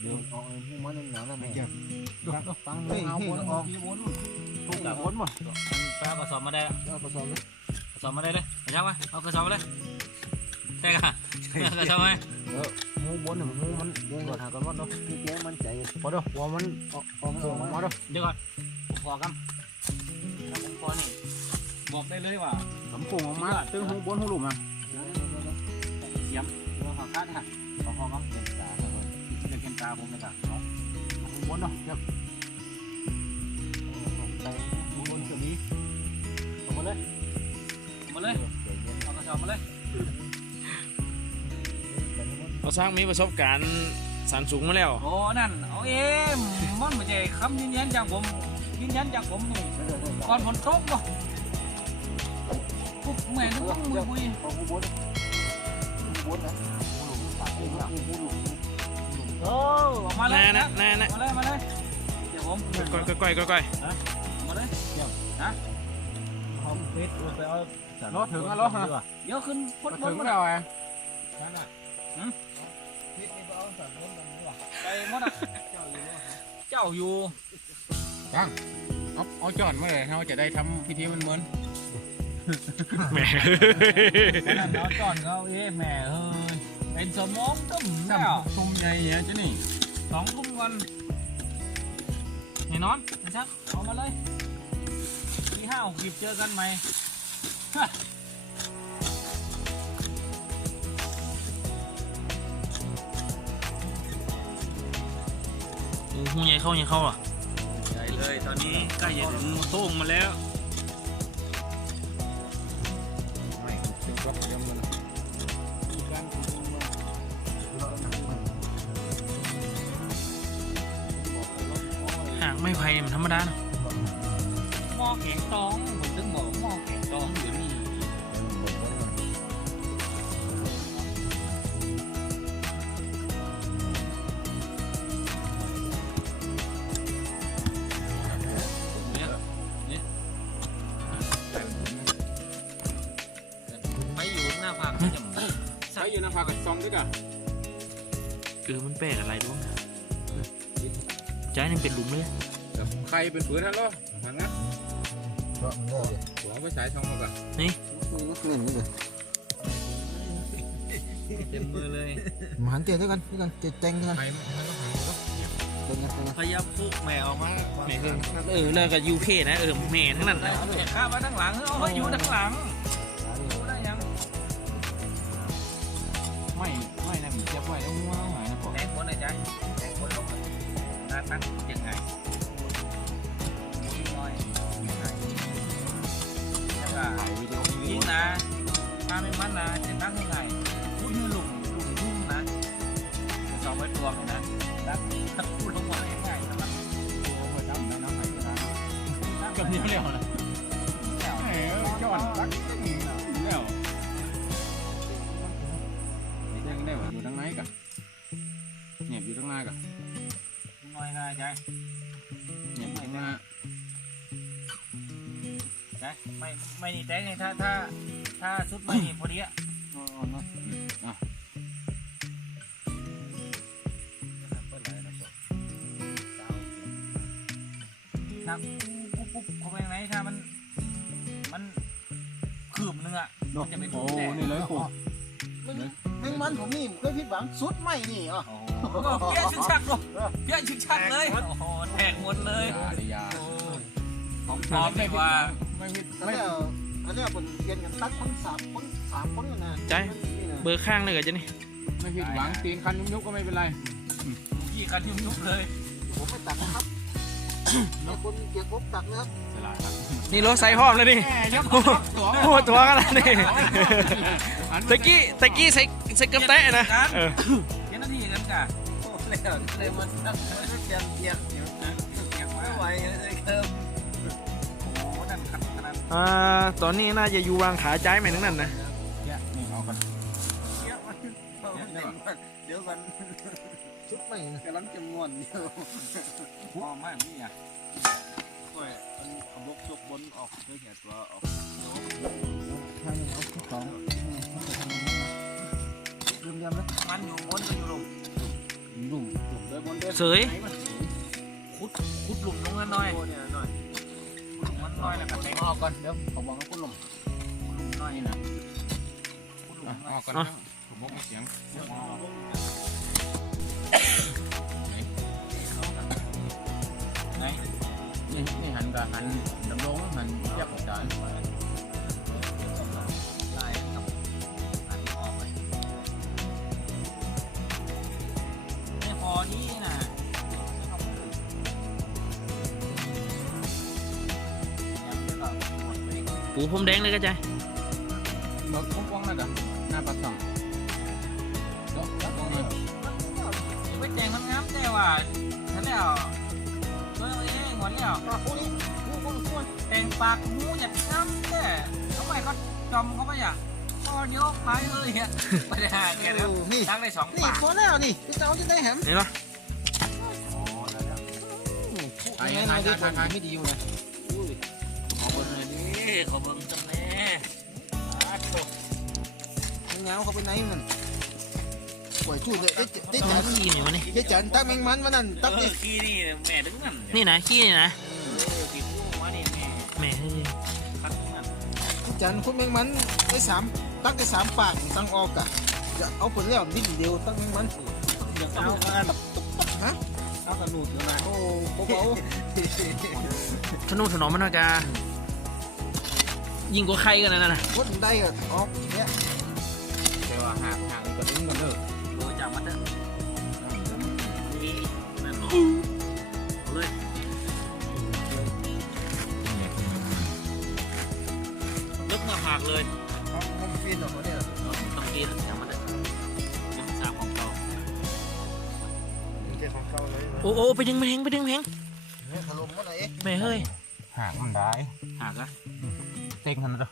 เดี๋ยวเอาไอ้พวกมันนั่นหนาแล้วแม่ฟังเฮ้ยเอาเฮ้ยวนออออกกทุกอย่างวนหมดไปเอากระสอบมาได้แล้วเอากระสอบเลยกระสอบมาได้เลยไปช่างวะเอากระสอบมาเลยใช่ค่ะกระสอบมาหูวนหนึ่งหูมันเดี๋ยวก่อนหากันว่าเนาะพี่แกมันใจพอเด้อหัวมันออกออกออกมาเด้อเดี๋ยวก่อนผมพอกันถ้าผมพอนี่บอกได้เลยว่าสำปุงออกมาตึงหูบนหูหลุมอะเสียมเดี๋ยวขอคาดค่ะาผมเลยค่ะเอาหูบนเนาะเดี๋ยวใจหูวนจะมีเอามาเลยเอามาเลยเอากระสอบมาเลยเราสร้างมีประสบการณ์สันสูงมาแล้วโอ้นั่นเอาเอ็มมันไม่ใช่คำยืนยันจากผมยืนยันจากผมนี่ก่อนฝนตกบ่ปุ๊บแม่นึกว่ามือบุยเอาหูวนะหูหลุม โอ้ออกมาเลยแน่นะนะแน่นะมาเลยมาเลยเดี๋ยวผมก้อยก้อยก้อยก้อยมาเลยเดี๋ยวนะเอาเพชรไปเอารถถึงอะรถฮะเดี๋ยวขึ้นพ้นรถพ้ถึนงมาแล้วไงไปหมดอะเจ้าอยู่เอาเอาจอดมาเลยเราจะได้ทำพิธีมันเหมือนแหมนั่นเนาะก่อนเขาเอ้แม่เฮ้ย เป็นสมองตึ้มแล้วทำตุ้มใหญ่เนี่ยจ้ะนี่สองทุ่มวันเห็นนอนนะครับเอามาเลยทีห้าหกสิบเจอกันไหมโอ้หูใหญ่เข้าใหญ่เข้าอะ ใหญ่เลย ตอนนี้ใกล้จะถึงโต้งมาแล้ว ไม่ไผ่มันธรรมดานะหม้อแข็งตองผมถึงบอกหม้อแข็งตองอยู่นี่เนี่ยเนี่ยไปอยู่หน้าผากจะใช้ยืนน้ำพากับซองด้วยกันเออมันแปลกอะไรด้วยใจนี่เป็นหลุมเลย ใครเป็นปืนฮะล่ะทางนั้นก็ได้เลยหัวไปสายช่องมาก่อนนี่ก็เล่นนี่เลยเต็มมือเลยมาหันเตี้ยด้วยกันด้วยกันเตะแตงกันใครมันต้องหาเนาะเตะกันเตะกันพยายามฟุกแม่ออกมาแหม่เออแล้วก็ยูเคนะเออแหม่ทั้งนั้นนะเอาเก็บข้าวมาทั้งหลังเอาไว้อยู่ทั้งหลังอยู่ได้ยังไม่ไม่นะมีเจ็บไว้แล้วงัวหายนะพ่อแรงคนในใจแรงคนลงหน้าตั้งยังไง ถ้าไม่มั่นนะจะตั้งยังไงพูดให้หลุมหลุมทุ่งนะจะสอบไว้ตัวนะแล้วถ้าพูดลงมาง่ายๆนะครับหัวดำน้ำไหนก็ได้ก็พี่เรียกนะแหมจอดรักแล้วยังได้ว่าอยู่ทางไหนกันเนี่ยอยู่ทางหน้ากันน้อยง่ายใจ ไม่ไม่นี่แต่ไงถ้าถ้าถ้าชุดไม่นี่พอดีอะอ๋อเนาะอะครับปุ๊บปุ๊บเข้าไปไหนถ้ามันมันคืบนึงอะมันจะเป็นโอ้แดงนี่เลยปู่แมงมันผมนี่เคยผิดหวังสุดไม่นี่อะโอ้โหเปี้ยชิกชักเลยเปี้ยชิกชักเลยโอ้โหแตกหมดเลยยาดิยาโอ้ของปลอมดีกว่า ไม่ผิดอันไม่นี้อันนี้คนเรียนกันตัดคนสามคนสามคนกันนะใจเบอร์ข้างเลยกับจะนี่ไม่ผิดหวังตีนคันยุบๆก็ไม่เป็นไรกี่กันยุบๆเลยผมไม่ตัดนะครับมีคนเกียร์กบตัดนะครับสลาครับนี่รถใส่หอมเลยนี่แหมยับโอ้โหตัวโอ้โหตัวกันแล้วนี่ตะกี้ตะกี้ใส่ใส่กระแตะนะเออเจ้าหน้าที่กันกะเลยเลยมันเกียร์เกียร์เกียร์เก็บไว้ไม่ไหวเลยครับ อ่าตอนนี้น่าจะอยู่วางขาใจายไหมทั้งนั้นนะเนี่ยนี่เอากันเกียร์มันเดี๋ยวกันชุดไม่กำลังจะม่วนอยู่พอมากนี่อะโอ้ยมันขบกยกบนออกด้วยแขนตัวออกทางเอาสองเริ่มยำแล้วมันอยู่บนก็อยู่ลงเเสยขุดขุดหลุมลงกันหน่อยขุดหลุมมันห น่อยแล้วก็แตงออกก่อนเดี๋ยวผมบอกให้คุณลงหลุมหน่อยนี่นะอะออกก่อนผมบอกเสียงไหนนี่นี่หันกับหันดำรงหันยักษ์ของจาน ปอีกปูพรมแดงเลยกระจายเบิกกว้างๆแล้วกันหน้าปากช่องเนาะกว้างเลยยังไม่แต่งมันงามแต่ว่าฉันแล้วเมื่อเองวันแล้วแต่งปากหมูอยากงามแต่ทำไมเขาจอมเขาไปอะพอเดียวพายเลยอะไปได้หาแกแล้วนี่ตั้งได้สองนี่ปากพอแล้วนี่พี่เจ้าจะได้แหมเห็นปะไอ้นายทางทางไม่ดีอยู่นะ ขอเบิ้งจังแน่เงาเขาไปไหนมันปล่อยชูดเลยเอ๊ะเจ๊ต้จัอนงขี้นี่วะนี่เจ๊จันตักแมงมันวันนั้นตักเอนี่อขี้นี่แม่ดึงนั่นนี่นะขี้นี่นะขี้พูมานี่แม่แหม่เฮ้ยคัดนั่นจันคุณแมงมันได้สามตักได้สามปากตั้งออกอะจะเอาผลแล้วดิ้นเดียวตักแมงมันเดี๋ยวเอากันฮะเอากันหนุดเลยนะโอ้เบาทนุถนอมมันหน่อยกา ยิงกว่าใครกันนะน่ะๆวัดได้ก็ออกเนี่ยแต่ว่าห่างห่างก็ดึงกันเด้อโดยจากมันเด้อนี่นั่นเลยลึกหน้าผากเลยเอาผมเปลี่ยนออกมาเนี่ยต้องกินจากมันเด้อยังสาของเราแค่ของเก่าเลยโอ้โอ้ไปดึงแมงไปดึงแมงเนี่ยถล่มมันไหนแหม่เฮ้ยห่างมันได้หากอะ เต็งกันเด้อ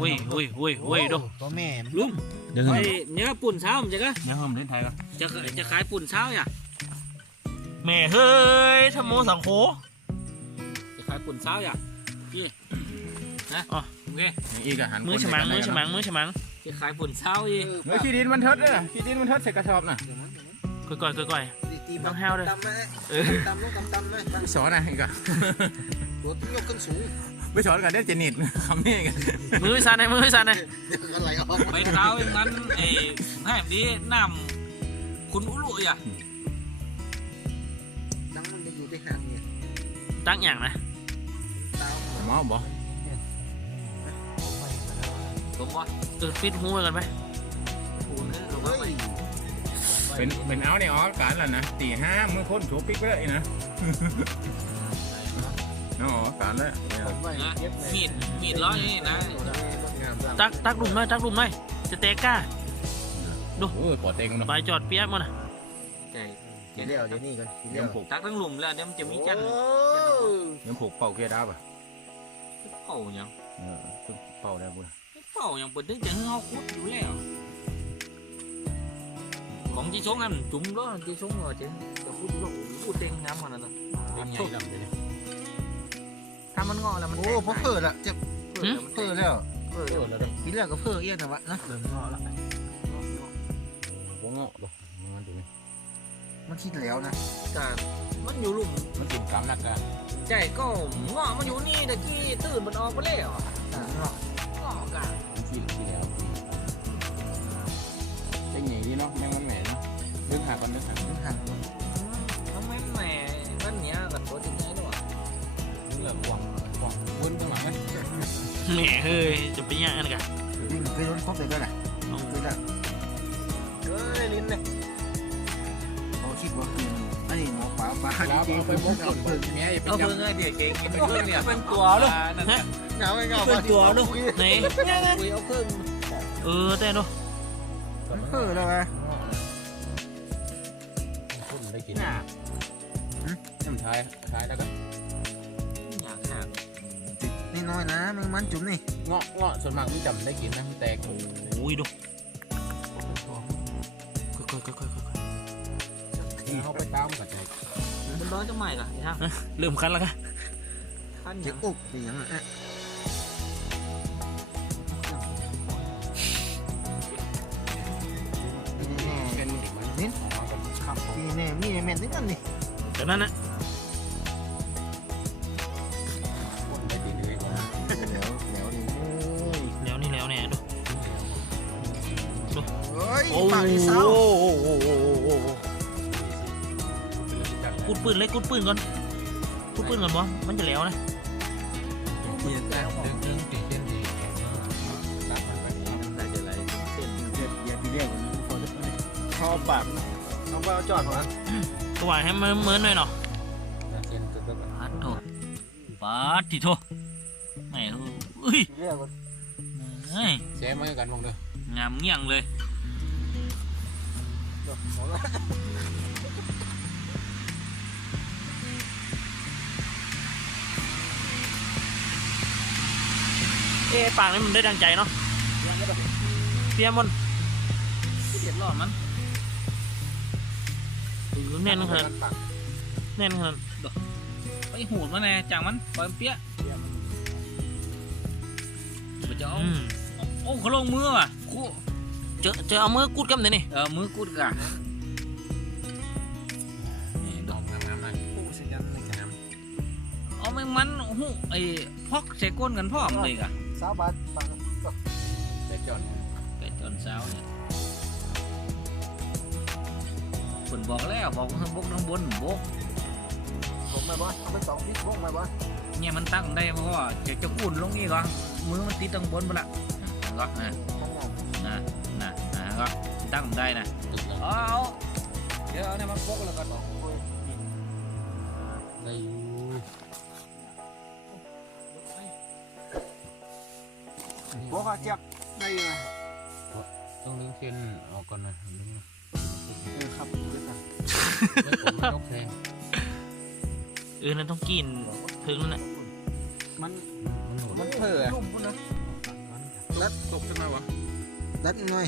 อุ้ยอุ้ยอุ้ยอุ้ยดูตัวแม่ลุงเดี๋ยวไอ้เนี่ยปุ่นเช้ามันจะก็เดี๋ยวเฮิมเล่นไทยกันจะจะขายปุ่นเช้าอะแหม่เฮ้ยทำโมสังโคจะขายปุ่นเช้าอะพี่นะโอเคอีกอะหันมือฉมังมือฉมังมือฉมังจะขายปุ่นเช้าอีกเฮ้ยขี้ดินมันเทิดเด้อขี้ดินมันเทิดใส่กระสอบน่ะก่อยก่อยก่อยก่อยตีต้องแห้วด้วยตำนะเออตำต้องตำตำนะไปสอนอะอีกอะตัวที่ยกขึ้นสูง ไปสอนกันเด้อเจนิดคำนี้กันมือสั่นเลยมือสั่นเลยเดี๋ยวก็ไหลออกไปเท้าอย่างนั้นเอ้ให้แบบนี้น้ำคุณอุลุอะดังมันจะอยู่ที่หางเนี่ยตั้งอย่างนะตาหมอบอกผมว่าเออปิดหูไว้กันไปคุณนี่ลงเฮ้มาไปยเป็นเป็นเอาในออกการแล้วนะตีห้ามือคนโฉบปิ๊กไปเลยนะ เนาะการแล้วผมไปนะเย็บมีดมีดล้ออย่างนี้นะตักตักหลุมหน่อยตักหลุมหน่อยจะเตะก้าโอ้ยปอดเต็งเนาะไปจอดเปียกมันนะใช่กินเดียวเดี๋ยวนี้กันกินเดียัยวงผูกตักทั้งหลุมแล้วเดี๋ยวมันจะมีจันทร์ยังผูกเป่าเกียร์ดาวป่ะเป่าอย่างเออเป่าได้บุญเป่าอย่างเปิดดึงจะให้เขาคุดอยู่แล้วของจีชงอันจุ่มแล้วจีชงเหรอเจ๊จะพูดอยู่แล้วพูดเต็งน้ำมันนั่นน่ะเต็งใหญ่ดำเลย ถ้ามันงอแล้วมันโอ้พอเพิ่อละจะเพิ่เพิ่อแล้วเพิ่แล้วกินแล้วก็เพิ่อเอี้ยนนะวะนะเริ่มงอแล้วหัวงอกเลยมันถึงมันคิดแล้วนะก็มันอยู่หลุมมันกินกำนักกันใจก็งอมันอยู่นี่ตะกี้ตื่นมันออกไปแล้วงอกันมันกินที่แล้วเป็นอย่างนี้เนาะแม่งมันแหม่เนาะนึกหากันนึกหามันหัก แหม่เฮ้ยจะไปย่างกันกันนี่เคยโดนครบเลยก็แหละเคยละเอ้ยลิ้นเนี่ยเขาคิดว่าคืออันนี้หมอปลาปลาแล้วจริงเอาไปๆพกกับเพิ่งเนี้ยอย่าไปเอาจับเพิ่งไงเดี๋ยวเก่งกินเพิ่งเนี่ยเป็นตัวลูกฮะเงาไม่เงาเป็นตัวลูกไหนคุยเอาเพิ่งเออแต่ดูมันเพิ่อแล้วไงคนได้กินน้ำท้ายท้ายแล้วก็อยากหัก นี่น้อยนะแมงมันจุ่มนี่เงาะเงาะส่วนมากที่จำได้กินนะแตกโอ้ยดูค่อยค่อยค่อยค่อยค่อยที่เขาไปตามกับแตกมันร้อนจะใหม่ล่ะฮะเริ่มคันแล้วกันขั้นอเจ็ย่าบงอุกดีอย่างนั้นเป็นเด็กมันนี่ออกมาเป็นข้ามโพนี่แน่มีแม่นด้วยกันนี่เดี๋ยวนั้นนะ ปืนเลยกูดปืนก่อนกูดปืนก่อนบ่มันจะแล้วนะเปลี่ยนแต่ดึงดึงตีเส้นดีรับมันไปนี้น่าจะไรเส้นเส้นอย่าดีเรียกมันพอจะเขาเอาปากเอาไปเอาจอดของมันตัวให้มันเหมือนหน่อยเนาะเส้นก็แบบปาดโถปาดทีโถแหม่เอ้ยเรียกมันเฮ้ยแช่มากันมองดูงามเงี้ยงเลย เอ๊ะปากนี่มันได้ดังใจเนาะเปียมันเดือดร้อนมันแน่นขนาดแน่นขนาดไปหูดมาแน่จังมันปล่อยมันเปี้ยมันจะเอาอืมโอ้เขาลงมือว่ะคูเจอเจอเอามือกูดกันเลยนี่เออมือกูดกะนี่ดดออกกน้ำน้ำนั่นผู้สัญญาณในการเอาแมงมันหูไอ้พอกใส่ก้นกันพ่อมเลยกะ สาวบาทปากได้จอดเป็ดจนเช้าเนี่ยคนบอกแล้วบอกข้างบนข้างบนบกผมมาบ่เอาไปสองพิษพวก มาบ่เนี่ยมันตั้งได้เพราะว่าจะจะอุ่นลงนี่ก่อนมือมันติดตั้งบนไปละก็นะนะนะนะก็ตั้งได้นะตึกแล้วเอาเดี๋ยวเอาเนี่ยมันพกแล้วก็บอกได้อยู่พวกเขาเจ็บได้ยังไงต้องดึงเส้นออกก่อนนะดึงเออครับเดี๋ยวก่อนแล้วผมยกแทงเออนั่นต้องกินถึงนั่นน่ะมันมันหนุนมันเผลอลุ่มพุ่นนะรัดตกขึ้นมาวะดัดหน่อย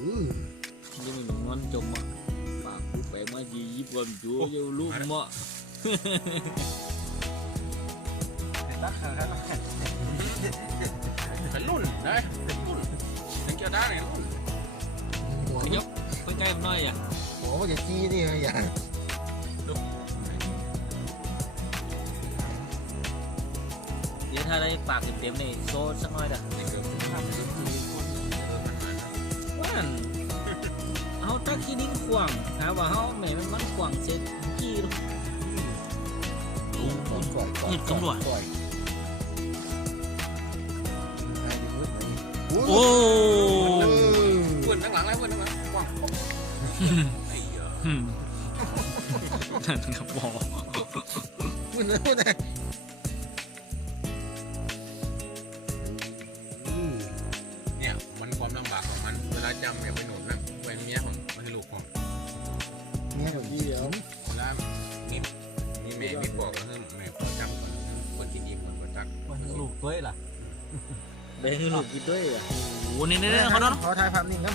อือยังมีหนุ่มนอนจมอะปากกูแปลงมาจียิบก่อนจูอยู่ลูกมะดัดขาดเป็นรุ่นนะเป็นรุ่นถึงจะได้เนี่ยรุ่นหัวยกไปใกล้มันหน่อยอะหัวมันจะจี้นี่อย่างเดี๋ยวถ้าได้ปากเต็มๆนี่โซด สักหน่อยเด้อนี่คือทำสุดที่คนเออมันมันว่านเอาตะกี้ดิ้งขวางหาว่าเฮาแม่มั โอ้เพื่อนทั้งหลังแล้วเพื่อนทั้งหลังว้าวนั่นครับบอกมันนะมันนะเนี่ยมันความลำบากของมันเวลาจำอย่าไปหนุนนะไว้เมียของม่ให้ลูกของเนี่ยเดี๋ยวพี่เดี๋ยวเวลามีมีแม่มีปอกก็คือแม่พอกจำก่อนคนกินอิ่มคนบ่ตักลูกด้วยล่ะ เด้ลูกกินด้วยอะโอ้นี่นี่เขาเนาะขอถ่ายภาพนิ่งครับ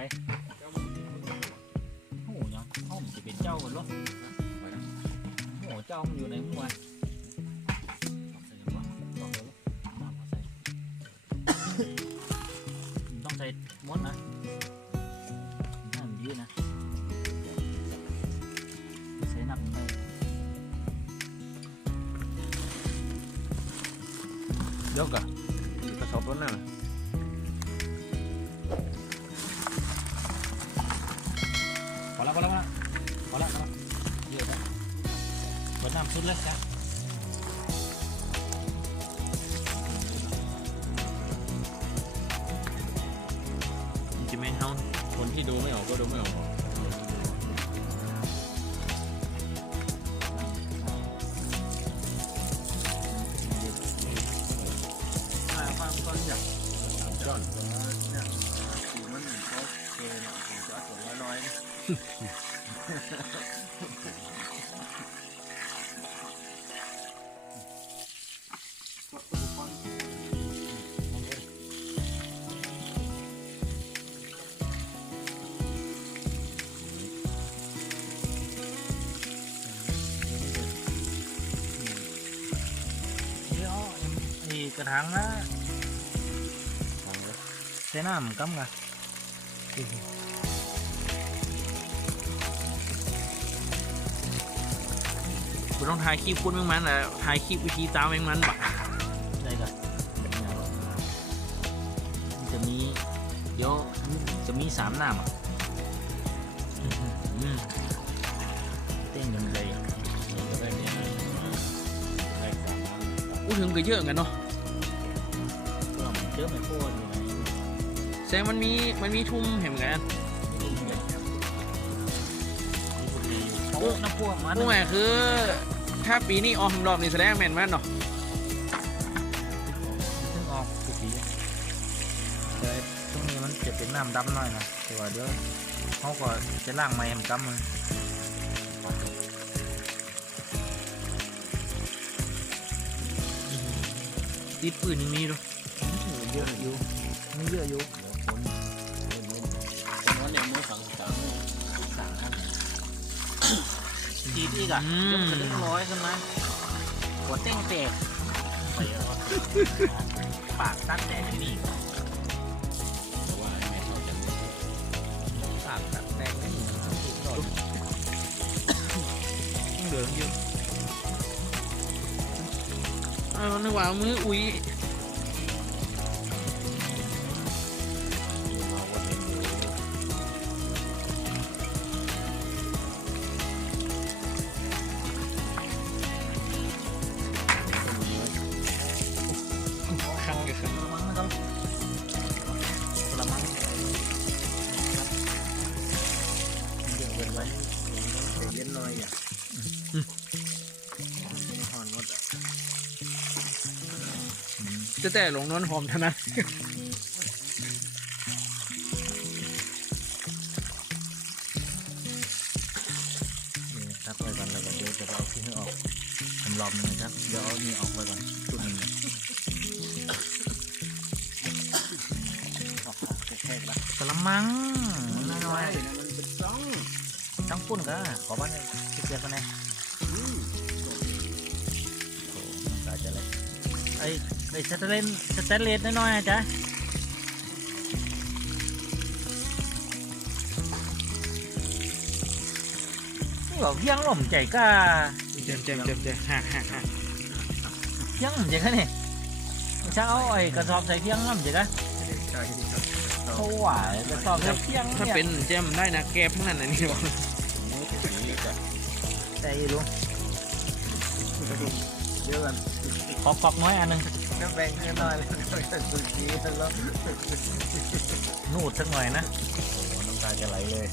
ไปโอ้ยังห้องจะเป็นเจ้ากันหรอโอ้เจ้ามันอยู่ในหัว ที่ดูไม่ออกก็ดูไม่ออก กระถางนะใส่น้ำกำกะกูต้องถ่ายคลิปพูดแมงมันนะถ่ายคลิปวิธีตามแมงมันบะได้กะมันจะมีเดี๋ยวจะมีสามน้ำอะอืมเต้นกันเลยได้เนี่ยได้สามล้านพูดถึงก็เยอะเหมือนกันเนาะ เพื่อมันเจอไม่โคตรอยู่ไหนแสดงมันมีมันมีทุ่มเห็นเหมือนกันโอ้น้ำพวกมันพูดหมายคือ ถ้าปีนี้ออกรอบนี้แสดงแม่นมันเนาะซึ่งออกทุกปีแต่ตรงนี้มันจะเป็นน้ำดำหน่อยนะแต่ว่าเดี๋ยวเขาก็จะล่างไม้มกำมือติดปืนยังมีด้วย เยอะอยู่มีเยอะอยู่วันนี้มือฝังสามสามอันทีอีกอะยกกระดึงร้อยขึ้นมาหัวเต้งแตกไปแล้วอะปากตั้งแตกที่นี่แต่ว่าไม่ชอบจังปากตั้งแตกที่นี่ติดโดนเหลืองเยอะอ้าวนึกว่ามืออุ้ย จะแต่ลงนวลหอมเท่านั้นนี่ทักไว้ก่อนแล้วก็เดี๋ยวจะเอาที่ให้ออกทำรอบหนึงนะครับเดี๋ยวเอานี่ออกไว้ก่อนจุดหนึ่งเนี่ยออกแค่ละกระมังน้อยๆมันเป็นจ้องจังปุ่นก็ขอบ้านที่เกียร์กันแน่โไอ้ไอ้สเตนเลสสเตนเลสน้อยๆนะจ๊ะนี่บอกเพียงหล่มใจก็เจ็บเจ็บเจ็บเจ็บหักหักหักเพียงหล่มใจก็นี่เช้าไอ้กระสอบใส่เพียงหล่มใจก็เขาหวานกระสอบใส่เพียงถ้าเป็นแจมได้นะแก้ทั้งนั้นนะนี่บอกแต่อีรู้เยอะกัน ขอขอกน้อยอันหนึงน้ำแบ่งให้หน่อยแล้วก็สุกี้แล้วนูดสักหน่อยนะโอ้โหน้ำตาจะไหลเลย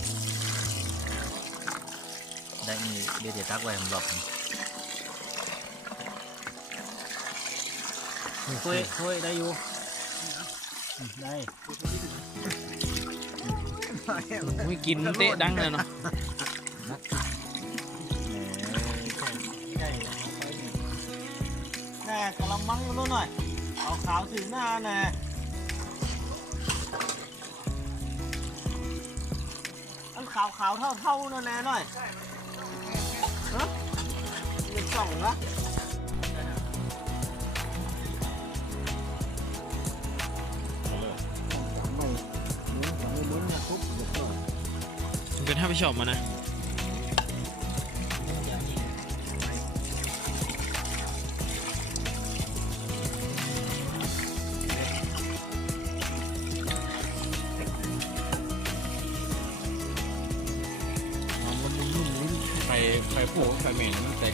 ได้มีเดี๋ยวจะตักไว้ผมหลบคุยคุยได้อยู่ได้อุ้ยกินเตะดังเลยเนาะ กระมังนู้นหน่อยเอาขาวถึงหน้าแน่อันขาวขาวเท่าเท่านั่นแน่หน่อยฮะมีสองละเป็นถ้าไปชอบมานะ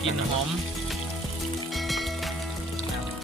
กลิ่นหอม